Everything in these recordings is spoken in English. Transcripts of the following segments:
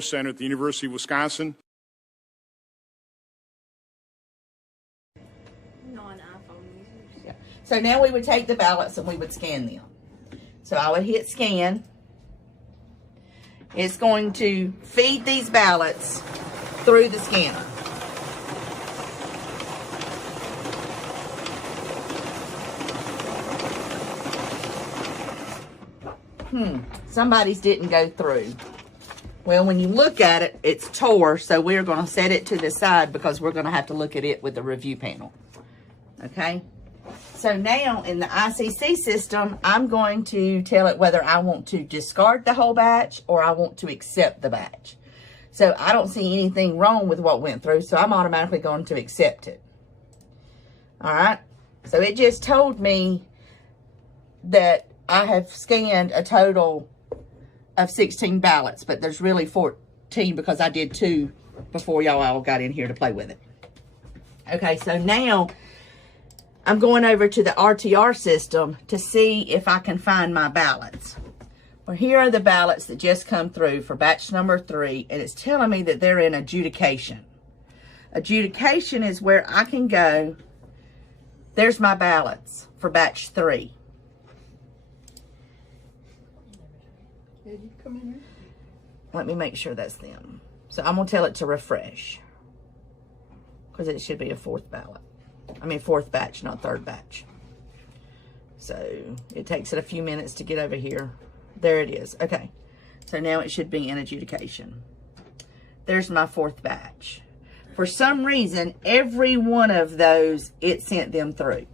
Center at the University of Wisconsin. Non-iPhone users. Yeah. So now we would take the ballots and we would scan them. So I would hit scan. It's going to feed these ballots through the scanner. Somebody's didn't go through. Well, when you look at it, it's tore, so we're going to set it to the side because we're going to have to look at it with the review panel. Okay? So now in the ICC system, I'm going to tell it whether I want to discard the whole batch or I want to accept the batch. So I don't see anything wrong with what went through, so I'm automatically going to accept it. All right? So it just told me that I have scanned a total of 16 ballots, but there's really 14 because I did 2 before y'all all got in here to play with it. Okay, so now I'm going over to the RTR system to see if I can find my ballots. Well, here are the ballots that just come through for batch number 3, and it's telling me that they're in adjudication. Adjudication is where I can go. There's my ballots for batch 3. Let me make sure that's them. So I'm going to tell it to refresh, because it should be a 4th ballot. I mean 4th batch, not 3rd batch. So it takes it a few minutes to get over here. There it is. Okay. So now it should be in adjudication. There's my 4th batch. For some reason, every one of those, it sent them through.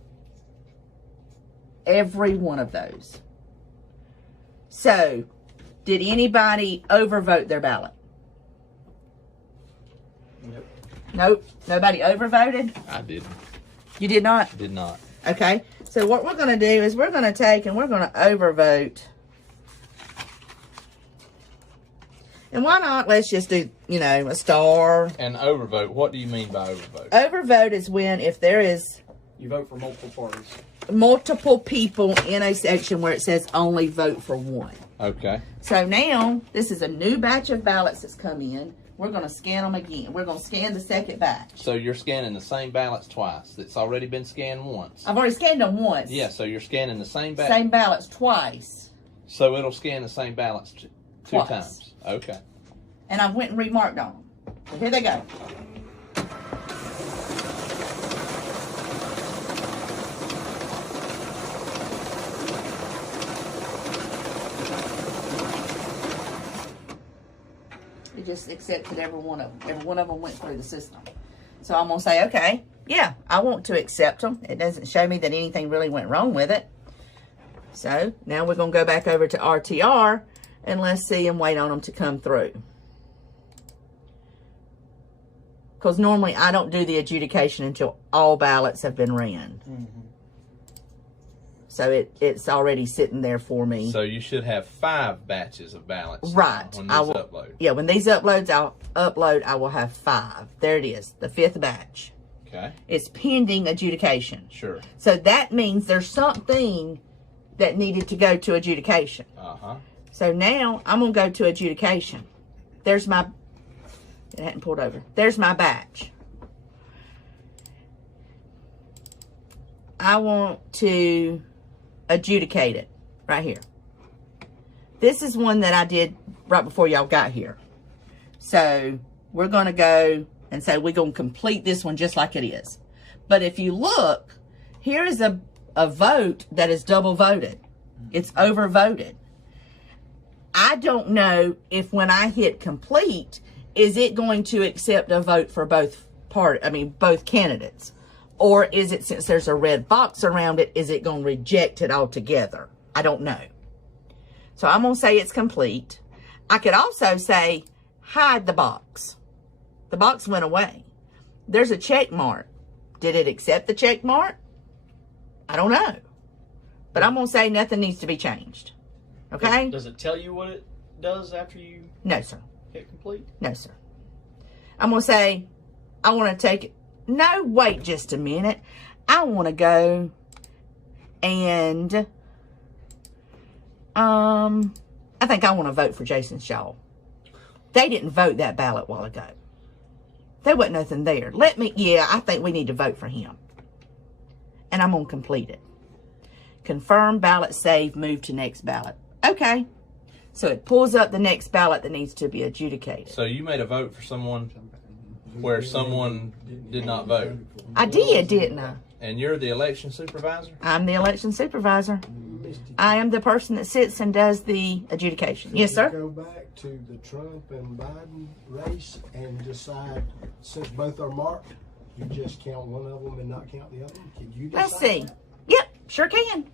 Every one of those. So, did anybody overvote their ballot? Nope. Nope. Nobody overvoted? I didn't. You did not? Did not. Okay. So what we're going to do is we're going to take and we're going to overvote. And why not? Let's just do, you know, a star. And overvote, what do you mean by overvote? Overvote is when if there is You vote for multiple parties. multiple people in a section where it says only vote for one. Okay. So now, this is a new batch of ballots that's come in. We're going to scan them again. We're going to scan the 2nd batch. So you're scanning the same ballots twice. It's already been scanned once. I've already scanned them once. Yeah, so you're scanning the same ballots. Same ballots twice. So it'll scan the same ballots two Twice. times. Okay. And I went and remarked on them. So here they go. It just accepted every one of them. Every one of them went through the system. So I'm going to say, okay, yeah, I want to accept them. It doesn't show me that anything really went wrong with it. So now we're going to go back over to RTR and let's see and wait on them to come through. Because normally I don't do the adjudication until all ballots have been ran. Mm-hmm. So it's already sitting there for me. So you should have 5 batches of ballots. Right. When these upload. Yeah, when these uploads, I will have 5. There it is, the 5th batch. Okay. It's pending adjudication. Sure. So that means there's something that needed to go to adjudication. Uh-huh. So now I'm going to go to adjudication. There's my, it hadn't pulled over. There's my batch. I want to adjudicate it right here. This is one that I did right before y'all got here. So we're going to go and say we're going to complete this one just like it is. But if you look, here is a vote that is double voted. It's overvoted. I don't know if when I hit complete, is it going to accept a vote for both both candidates? Or is it, since there's a red box around it, is it going to reject it altogether? I don't know. So I'm going to say it's complete. I could also say hide the box. The box went away. There's a check mark. Did it accept the check mark? I don't know. But I'm going to say nothing needs to be changed. Okay? Does it tell you what it does after you No, sir. hit complete? No, sir. I'm going to say, I want to take it. No, wait just a minute. I want to go and, I think I want to vote for Jason Shaw. They didn't vote that ballot a while ago. There wasn't nothing there. I think we need to vote for him. And I'm going to complete it. Confirm ballot save, move to next ballot. Okay. So it pulls up the next ballot that needs to be adjudicated. So you made a vote for someone where someone did not vote. I did, didn't I? And you're the election supervisor? I'm the election supervisor. I am the person that sits and does the adjudication. Yes, sir? Go back to the Trump and Biden race and decide, since both are marked, you just count one of them and not count the other one? Can you decide? Let's see. Yep, sure can.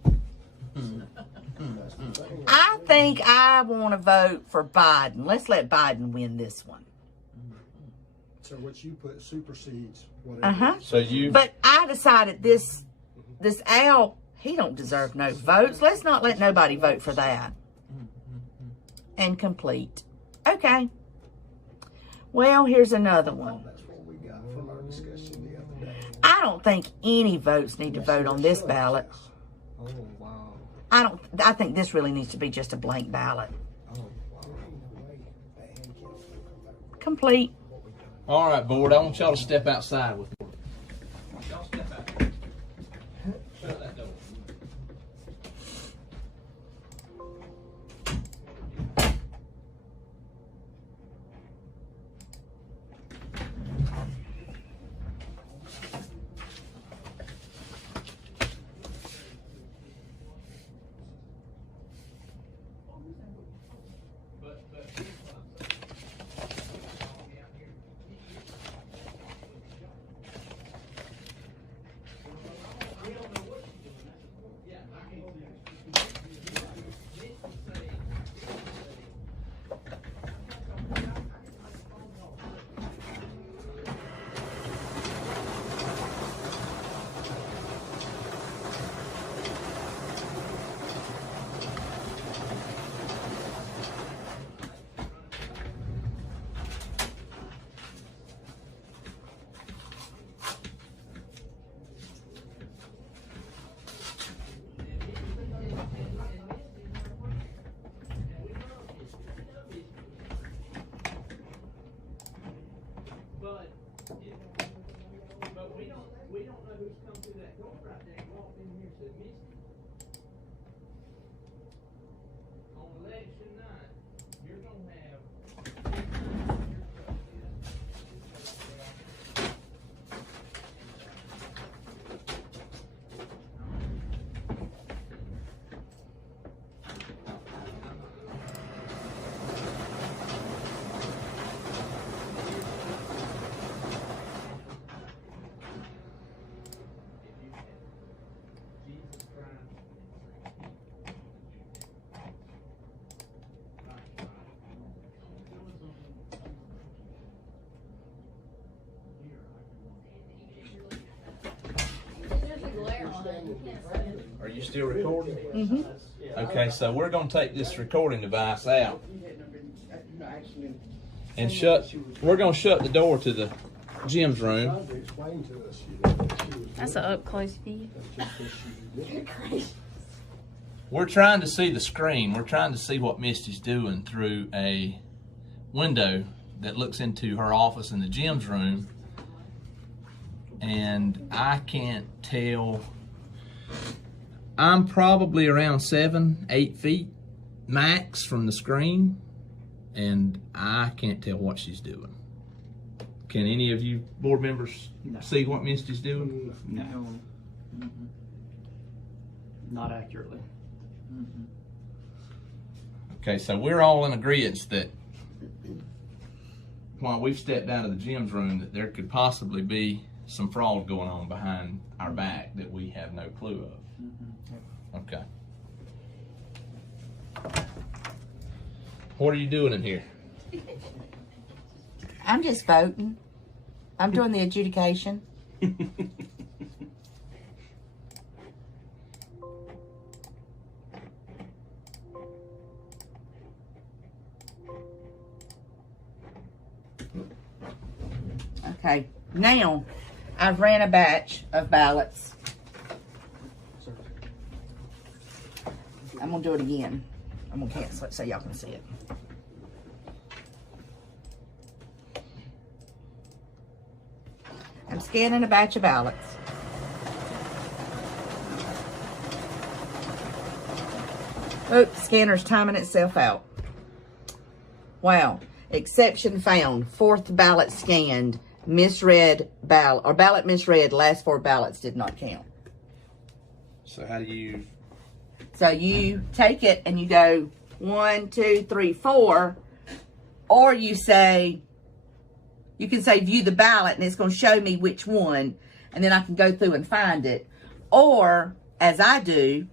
That's the thing. I think I want to vote for Biden. Let's let Biden win this one. So what you put supersedes whatever. Uh-huh. So you, But I decided this Al, he don't deserve no votes. Let's not let nobody vote for that. And complete. Okay. Well, here's another one. That's what we got from our discussion the other day. I don't think any votes need to vote on this ballot. Oh, wow. I think this really needs to be just a blank ballot. Oh, wow. No way. That hand count will come back. Complete. all right, board, I want y'all to step outside with me. Y'all step out. Shut that door. But we don't know who's come through that door right there and walked in here and said, Misty, on election night, you're gonna have. There's a glare on it. You can't see it. Are you still recording? Mm-hmm. Okay, so we're gonna take this recording device out and we're gonna shut the door to the Jim's room. Tried to explain to us, you know, that she was That's doing an up close view. it. That's just what she was doing. We're trying to see the screen. We're trying to see what Misty's doing through a window that looks into her office in the Jim's room. And I can't tell. I'm probably around 7-8 feet max from the screen, and I can't tell what she's doing. Can any of you board members see what Misty's doing? No. Not accurately. Okay, so we're all in agreement that while we've stepped out of the Jim's room, that there could possibly be some fraud going on behind our back that we have no clue of. Okay. What are you doing in here? I'm just voting. I'm doing the adjudication. Okay, now I've ran a batch of ballots. I'm gonna do it again. I'm gonna cancel it so y'all can see it. I'm scanning a batch of ballots. Oh, the scanner's timing itself out. Wow. Exception found. Fourth ballot scanned. Misread ballot, or ballot misread. Last 4 ballots did not count. So how do you? So you take it and you go 1, 2, 3, 4, or you say, you can say view the ballot and it's going to show me which one, and then I can go through and find it. Or, as I do,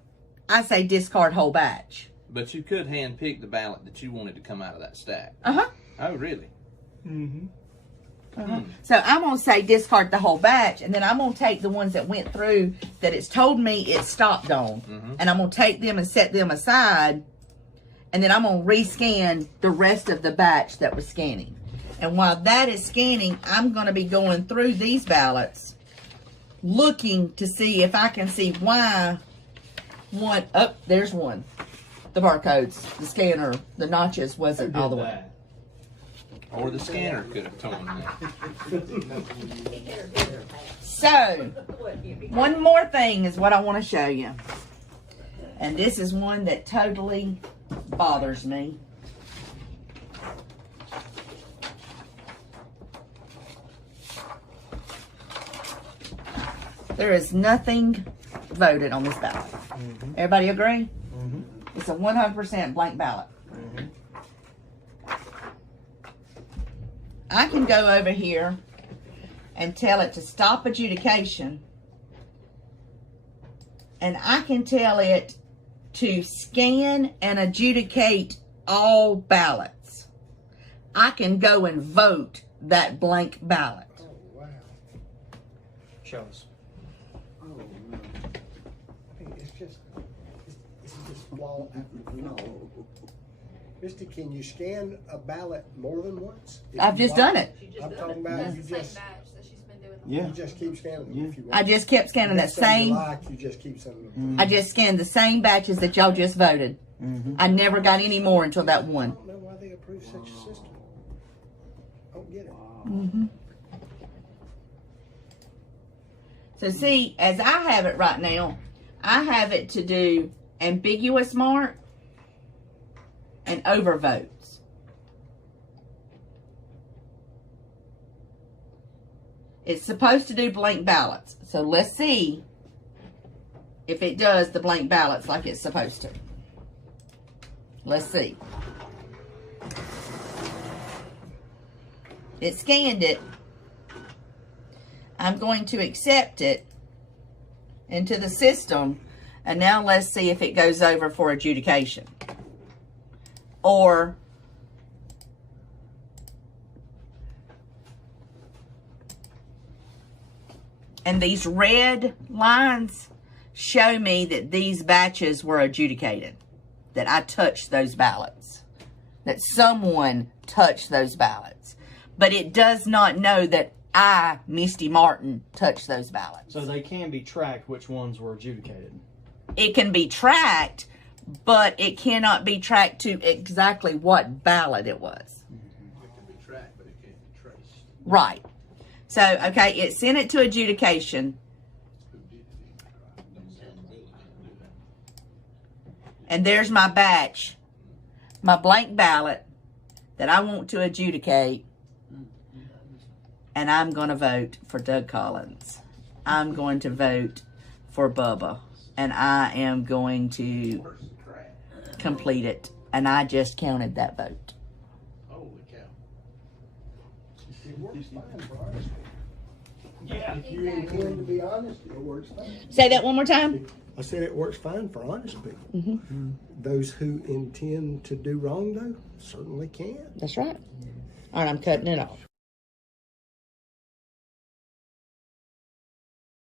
I say discard whole batch. But you could hand pick the ballot that you wanted to come out of that stack. Uh-huh. Oh, really? So I'm going to say discard the whole batch, and then I'm going to take the ones that went through that it's told me it stopped on, and I'm going to take them and set them aside, and then I'm going to rescan the rest of the batch that was scanning. And while that is scanning, I'm going to be going through these ballots, looking to see if I can see why one, oh, there's one. The barcodes, the scanner, the notches wasn't all the way. Or the scanner could have torn that. So, one more thing is what I want to show you. And this is one that totally bothers me. There is nothing voted on this ballot. Everybody agree? It's a 100% blank ballot. I can go over here and tell it to stop adjudication, and I can tell it to scan and adjudicate all ballots. I can go and vote that blank ballot. Oh, wow. Show us. Oh, no. It's just wall after no. Misty, can you scan a ballot more than once? If I've you just want? done it. I'm talking about That's you the same just, batch that she's been doing. you just keep scanning them if you want. I just kept scanning that Next time you same. like, you just keep sending them. I just scanned the same batches that y'all just voted. I never got any more until that I one. don't know why they approve such a system. I don't get it. So see, as I have it right now, I have it to do ambiguous mark and overvotes. It's supposed to do blank ballots. So let's see if it does the blank ballots like it's supposed to. Let's see. It scanned it. I'm going to accept it into the system, and now let's see if it goes over for adjudication. Or and these red lines show me that these batches were adjudicated, that I touched those ballots, that someone touched those ballots. But it does not know that I, Misty Martin, touched those ballots. So they can be tracked which ones were adjudicated. It can be tracked, but it cannot be tracked to exactly what ballot it was. It can be tracked, but it can't be traced. Right. So, okay, it sent it to adjudication. And there's my batch, my blank ballot that I want to adjudicate. And I'm going to vote for Doug Collins. I'm going to vote for Bubba. And I am going to complete it. And I just counted that vote. Holy cow. It works fine for honest. Yeah. If you intend to be honest, it works fine. Say that one more time. I said it works fine for honest people. Those who intend to do wrong, though, certainly can. That's right. All right, I'm cutting it off.